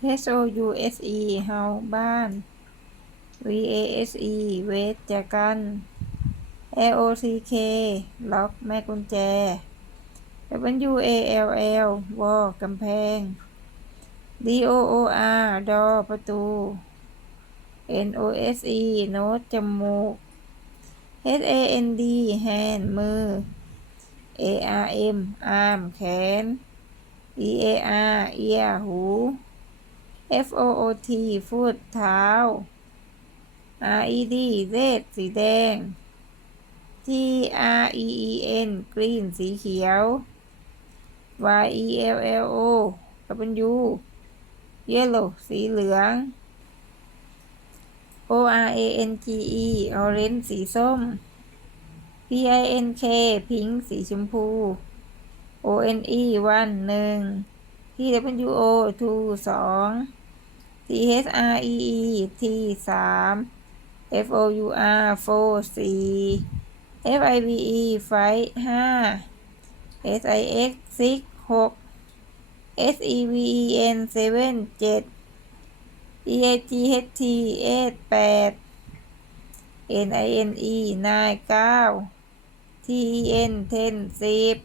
H O U S E เฮาบ้าน V A S E เวทแจกัน L O C K ล็อกแม่กุญแจ W A L L วอลกำแพง D O O R ดอประตู N O S E โน้ตจมูก H A N D แฮนมือ A R M อามแขน E A R เอียหู F O O T ฟุตเท้า R E D เรดสีแดง G R E E N กรีนสีเขียว Y E L L O W yellow สีเหลือง O R A N G E orange สีส้ม P I N K พิงสีชมพู O N E วันหนึ่ง T W O two สอง T H R E E T สาม F O U R four สี่ F I V E five ห้า S I X six หก S E V E N seven เจ็ด E A G H T eight แปด N I N E nine เก้า T E N ten สิบ